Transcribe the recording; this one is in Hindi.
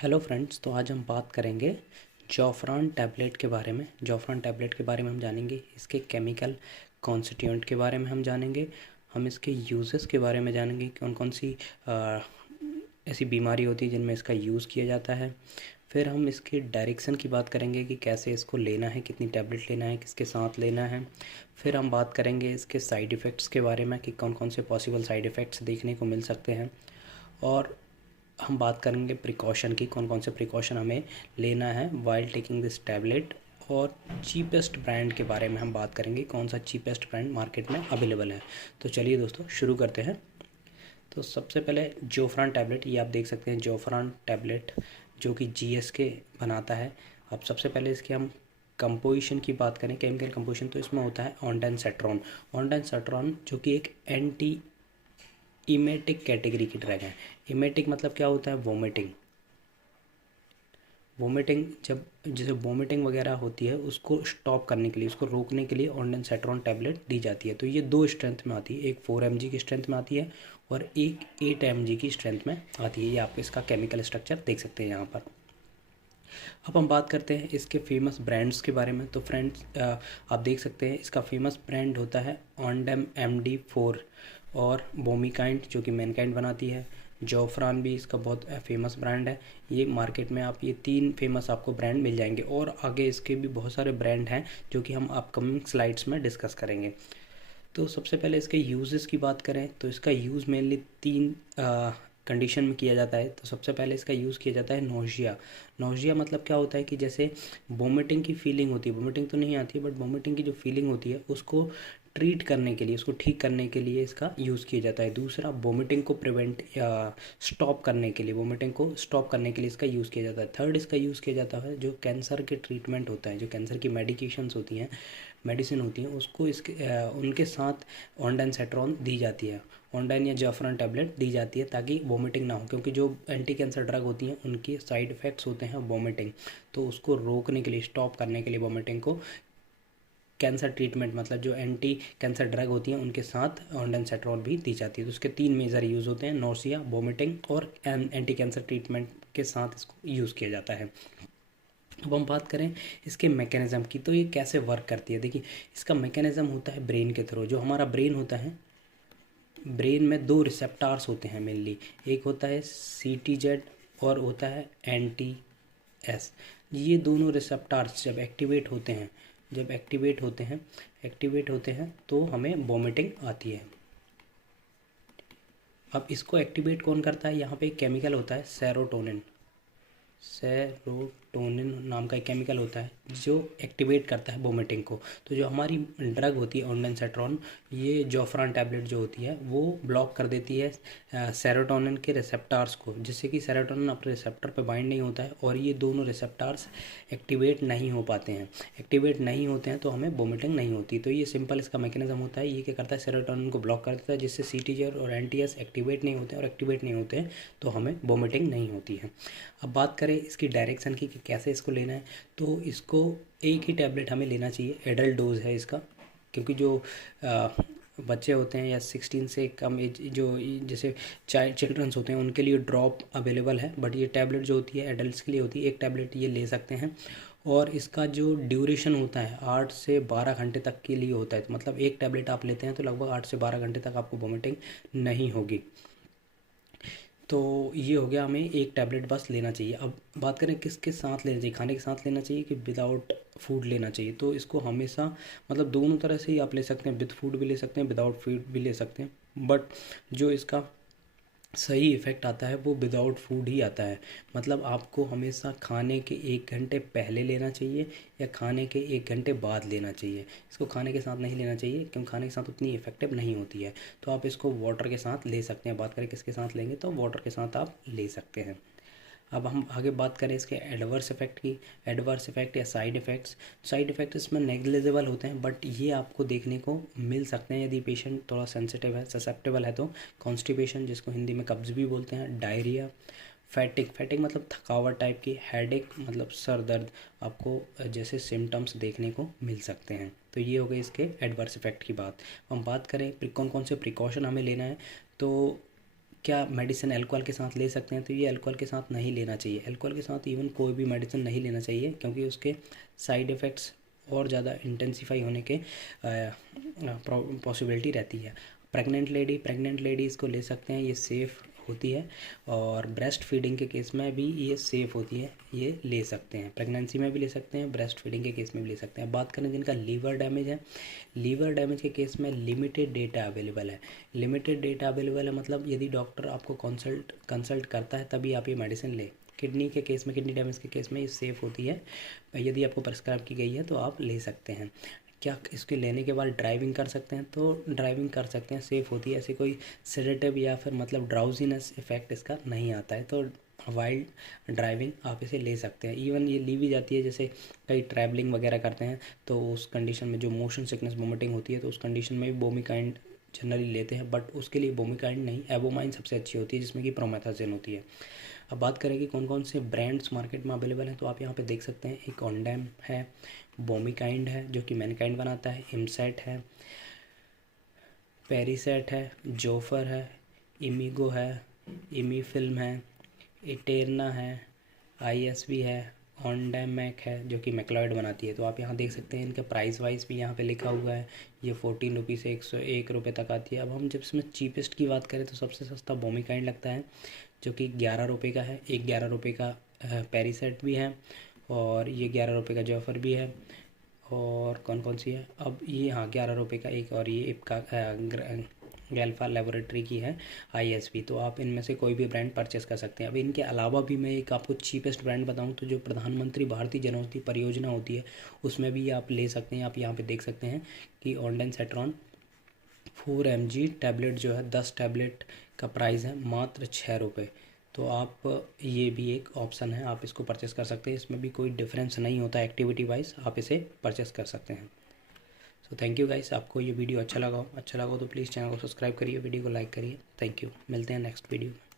हेलो फ्रेंड्स, तो आज हम बात करेंगे जॉफ्रान टैबलेट के बारे में। जॉफ्रान टैबलेट के बारे में हम जानेंगे, इसके केमिकल कॉन्स्टिट्यूएंट के बारे में हम जानेंगे, हम इसके यूजेस के बारे में जानेंगे, कौन कौन सी ऐसी बीमारी होती है जिनमें इसका यूज़ किया जाता है। फिर हम इसके डायरेक्शन की बात करेंगे कि कैसे इसको लेना है, कितनी टैबलेट लेना है, किसके साथ लेना है। फिर हम बात करेंगे इसके साइड इफ़ेक्ट्स के बारे में कि कौन कौन से पॉसिबल साइड इफ़ेक्ट्स देखने को मिल सकते हैं। और हम बात करेंगे प्रिकॉशन की, कौन कौन से प्रिकॉशन हमें लेना है वाइल टेकिंग दिस टैबलेट। और चीपेस्ट ब्रांड के बारे में हम बात करेंगे, कौन सा चीपेस्ट ब्रांड मार्केट में अवेलेबल है। तो चलिए दोस्तों शुरू करते हैं। तो सबसे पहले जोफ्रान टैबलेट, ये आप देख सकते हैं जोफ्रान टैबलेट जो कि जीएसके बनाता है। अब सबसे पहले इसके हम कंपोजिशन की बात करें, केमिकल कंपोजिशन, तो इसमें होता है ऑन्डानसेट्रॉन। ऑन्डानसेट्रॉन जो कि एक एंटी इमेटिक कैटेगरी की ड्रग है। इमेटिक मतलब क्या होता है? वोमिटिंग। वोमिटिंग जब जैसे वोमिटिंग वगैरह होती है उसको स्टॉप करने के लिए, उसको रोकने के लिए ऑन्डानसेट्रॉन टैबलेट दी जाती है। तो ये दो स्ट्रेंथ में आती है, एक 4 mg की स्ट्रेंथ में आती है और एक 8 mg की स्ट्रेंथ में आती है। ये आप इसका केमिकल स्ट्रक्चर देख सकते हैं यहाँ पर। अब हम बात करते हैं इसके फेमस ब्रांड्स के बारे में। तो फ्रेंड्स आप देख सकते हैं इसका फेमस ब्रांड होता है ऑन्डम MD4 और बोमिकाइंड जो कि मैनकाइंड बनाती है। जोफ्रान भी इसका बहुत फेमस ब्रांड है। ये मार्केट में आप ये 3 फेमस आपको ब्रांड मिल जाएंगे और आगे इसके भी बहुत सारे ब्रांड हैं जो कि हम अपकमिंग स्लाइड्स में डिस्कस करेंगे। तो सबसे पहले इसके यूजेस की बात करें तो इसका यूज़ मेनली 3 कंडीशन में किया जाता है। तो सबसे पहले इसका यूज़ किया जाता है नोशिया। नोशिया मतलब क्या होता है कि जैसे वोमिटिंग की फीलिंग होती है, वोमिटिंग तो नहीं आती है बट वोमिटिंग की जो फीलिंग होती है उसको ट्रीट करने के लिए, उसको ठीक करने के लिए इसका यूज़ किया जाता है। दूसरा, वोमिटिंग को प्रिवेंट या स्टॉप करने के लिए, वोमिटिंग को स्टॉप करने के लिए इसका यूज़ किया जाता है। थर्ड, इसका यूज़ किया जाता है जो कैंसर के ट्रीटमेंट होता है, जो कैंसर की मेडिकेशंस होती हैं, मेडिसिन होती हैं, उसको इसके उनके साथ ऑन्डानसेट्रॉन दी जाती है, ऑन्डाइन या जाफरान टैबलेट दी जाती है ताकि वोमिटिंग ना हो। क्योंकि जो एंटी कैंसर ड्रग होती हैं उनके साइड इफ़ेक्ट्स होते हैं वोमिटिंग, तो उसको रोकने के लिए, स्टॉप करने के लिए वोमिटिंग को, कैंसर ट्रीटमेंट मतलब जो एंटी कैंसर ड्रग होती हैं उनके साथ ऑन्डानसेट्रॉन भी दी जाती है। तो उसके 3 मेजर यूज़ होते हैं, नोसिया, वोमिटिंग और एंटी कैंसर ट्रीटमेंट के साथ इसको यूज़ किया जाता है। अब हम बात करें इसके मैकेनिज़्म की, तो ये कैसे वर्क करती है। देखिए, इसका मैकेनिज़्म होता है ब्रेन के थ्रू। जो हमारा ब्रेन होता है, ब्रेन में 2 रिसेप्टार्स होते हैं मेनली, एक होता है CTZ और होता है NTS। ये दोनों रिसेप्टार्स जब एक्टिवेट होते हैं, एक्टिवेट होते हैं तो हमें वोमिटिंग आती है। अब इसको एक्टिवेट कौन करता है? यहाँ पे एक केमिकल होता है सेरोटोनिन। सेरोटोनिन नाम का एक केमिकल होता है जो एक्टिवेट करता है वोमिटिंग को। तो जो हमारी ड्रग होती है ऑन्डानसेट्रॉन, ये जोफ्रान टैबलेट जो होती है वो ब्लॉक कर देती है सेरोटोनिन के रिसेप्टार्स को, जिससे कि सेरोटोनिन अपने रिसेप्टर पर बाइंड नहीं होता है और ये दोनों रिसेप्टार्स एक्टिवेट नहीं हो पाते हैं। एक्टिवेट नहीं होते हैं तो हमें वोमिटिंग नहीं होती। तो ये सिंपल इसका मैकेनिज्म होता है। ये क्या करता है? सेरोटोनिन को ब्लॉक कर देता है, जिससे CTZ और NTS एक्टिवेट नहीं होते हैं, और एक्टिवेट नहीं होते हैं तो हमें वोमिटिंग नहीं होती है। अब बात करें इसकी डायरेक्शन की कि कैसे इसको लेना है, तो इसको एक ही टैबलेट हमें लेना चाहिए, एडल्ट डोज है इसका। क्योंकि जो बच्चे होते हैं या 16 से कम एज, जो जैसे चिल्ड्रंस होते हैं, उनके लिए ड्रॉप अवेलेबल है, बट ये टैबलेट जो होती है एडल्ट्स के लिए होती है। एक टैबलेट ये ले सकते हैं और इसका जो ड्यूरेशन होता है 8 से 12 घंटे तक के लिए होता है। तो मतलब एक टैबलेट आप लेते हैं तो लगभग 8 से 12 घंटे तक आपको वोमिटिंग नहीं होगी। तो ये हो गया, हमें एक टैबलेट बस लेना चाहिए। अब बात करें किसके साथ लेना चाहिए, खाने के साथ लेना चाहिए कि विदाउट फूड लेना चाहिए। तो इसको हमेशा, मतलब दोनों तरह से ही आप ले सकते हैं, विद फूड भी ले सकते हैं, विदाउट फूड भी ले सकते हैं, बट जो इसका सही इफ़ेक्ट आता है वो विदाउट फूड ही आता है। मतलब आपको हमेशा खाने के 1 घंटे पहले लेना चाहिए या खाने के 1 घंटे बाद लेना चाहिए। इसको खाने के साथ नहीं लेना चाहिए क्योंकि खाने के साथ उतनी इफेक्टिव नहीं होती है। तो आप इसको वाटर के साथ ले सकते हैं। बात करें किसके साथ लेंगे, तो वाटर के साथ आप ले सकते हैं। अब हम आगे बात करें इसके एडवर्स इफेक्ट की। एडवर्स इफेक्ट या साइड इफ़ेक्ट्स, साइड इफ़ेक्ट इसमें नेग्लिजिबल होते हैं, बट ये आपको देखने को मिल सकते हैं यदि पेशेंट थोड़ा सेंसिटिव है, ससेप्टेबल है। तो कॉन्स्टिपेशन, जिसको हिंदी में कब्ज़ भी बोलते हैं, डायरिया, फैटिक, फैटिक मतलब थकावट टाइप की, हेडेक मतलब सर दर्द, आपको जैसे सिम्टम्स देखने को मिल सकते हैं। तो ये हो गई इसके एडवर्स इफेक्ट की बात। हम बात करें कौन कौन से प्रिकॉशन हमें लेना है, तो क्या मेडिसिन अल्कोहल के साथ ले सकते हैं? तो ये अल्कोहल के साथ नहीं लेना चाहिए। अल्कोहल के साथ इवन कोई भी मेडिसिन नहीं लेना चाहिए, क्योंकि उसके साइड इफ़ेक्ट्स और ज़्यादा इंटेंसिफाई होने के पॉसिबिलिटी रहती है। प्रेग्नेंट लेडी इसको ले सकते हैं, ये सेफ़ होती है। और ब्रेस्ट फीडिंग के केस में भी ये सेफ़ होती है, ये ले सकते हैं। प्रेगनेंसी में भी ले सकते हैं, ब्रेस्ट फीडिंग के केस में भी ले सकते हैं। बात करें जिनका लीवर डैमेज है, लीवर डैमेज के केस में लिमिटेड डेटा अवेलेबल है। लिमिटेड डेटा अवेलेबल है मतलब यदि डॉक्टर आपको कंसल्ट करता है तभी आप ये मेडिसिन लें। किडनी के केस में, किडनी डैमेज के केस में ये सेफ़ होती है, यदि आपको प्रिस्क्राइब की गई है तो आप ले सकते हैं। क्या इसके लेने के बाद ड्राइविंग कर सकते हैं? तो ड्राइविंग कर सकते हैं, सेफ़ होती है। ऐसे कोई सेडेटिव या फिर मतलब ड्राउजीनेस इफेक्ट इसका नहीं आता है, तो वाइल्ड ड्राइविंग आप इसे ले सकते हैं। इवन ये ली भी जाती है, जैसे कई ट्रैवलिंग वगैरह करते हैं तो उस कंडीशन में जो मोशन सिकनेस वोमिटिंग होती है तो उस कंडीशन में भी बोमिकाइंड जनरली लेते हैं, बट उसके लिए बोमिकाइंड नहीं, एबोमाइन सबसे अच्छी होती है, जिसमें कि प्रोमेथाजिन होती है। अब बात करें कि कौन कौन से ब्रांड्स मार्केट में अवेलेबल हैं, तो आप यहाँ पे देख सकते हैं। एक ऑनडैम है, बोमिकाइंड है जो कि मैनकाइंड बनाता है, इमसेट है, पेरीसेट है, जोफर है, इमिगो है, इमीफिल्म है, इटेरना है, ISV है, ऑनडैमैक है जो कि मैक्लॉयड बनाती है। तो आप यहाँ देख सकते हैं इनका प्राइस वाइज भी यहाँ पे लिखा हुआ है। ये 14 रुपये से 101 रुपये तक आती है। अब हम जब इसमें चीपेस्ट की बात करें तो सबसे सस्ता बोमिकाइंड लगता है, जो कि 11 रुपये का है। एक 11 रुपये का पेरीसेट भी है, और ये 11 रुपये का जोफर भी है। और कौन कौन सी है, अब ये हाँ 11 रुपये का एक, और ये इपका गैल्फा लेबोरेटरी की है ISV। तो आप इनमें से कोई भी ब्रांड परचेस कर सकते हैं। अब इनके अलावा भी मैं एक आपको चीपेस्ट ब्रांड बताऊं तो जो प्रधानमंत्री भारतीय जनौषधि परियोजना होती है उसमें भी आप ले सकते हैं। आप यहाँ पे देख सकते हैं कि ऑन्डेंसेट्रॉन 4 mg टैबलेट जो है 10 टैबलेट का प्राइस है मात्र 6 रुपये। तो आप ये भी एक ऑप्शन है, आप इसको परचेस कर सकते हैं। इसमें भी कोई डिफरेंस नहीं होता एक्टिविटी वाइज, आप इसे परचेस कर सकते हैं। सो थैंक यू गाइस, आपको ये वीडियो अच्छा लगा हो तो प्लीज़ चैनल को सब्सक्राइब करिए, वीडियो को लाइक करिए। थैंक यू, मिलते हैं नेक्स्ट वीडियो में।